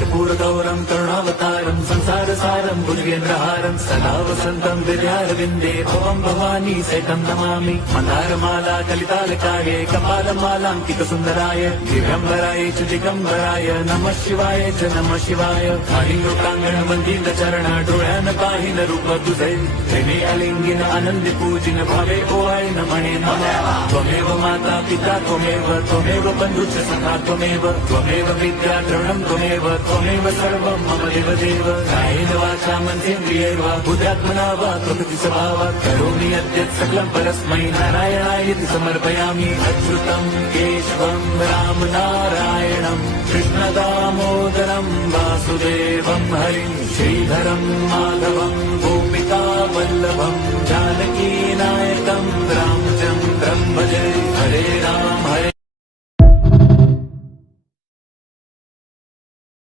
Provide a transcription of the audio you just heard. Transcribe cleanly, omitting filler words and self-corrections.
कर्पूरगौरं करुणावतारं संसारसारं भुजगेन्द्रहारं सदा वसन्तं हृदयारविन्दे भवं भवानी सहितं नमामि। मन्दारमाला कलितालकाये कपालमालाङ्कितसुन्दराय दिव्यम्बराय च दिगम्बराय नमः शिवाय च नमः शिवाय। लोकांगण डोळ्यान पाहिन रूप तुझे प्रेमे अलिंगिन आनंदी पूजिन भावे ओवाय न म्हणे नमः। त्वमेव माता पिता त्वमेव बंधुश्च सखा त्वमेव विद्या द्रवणं त्वमेव सर्वं मम देवदेव। कायेन वाचा मनसेन्द्रियैर्वा बुद्ध्यात्मना वा प्रकृति स्वभावात् करोमि यद्यत् सकलं परस्मै नारायणायति समर्पयामि। अच्युतं केशवं राम नारायणं कृष्णदामोदरं वासुदेवं हरिं श्रीधरं माधवं गोपिका वल्लभं जानकी नायकं रामचन्द्रं भजे। हरे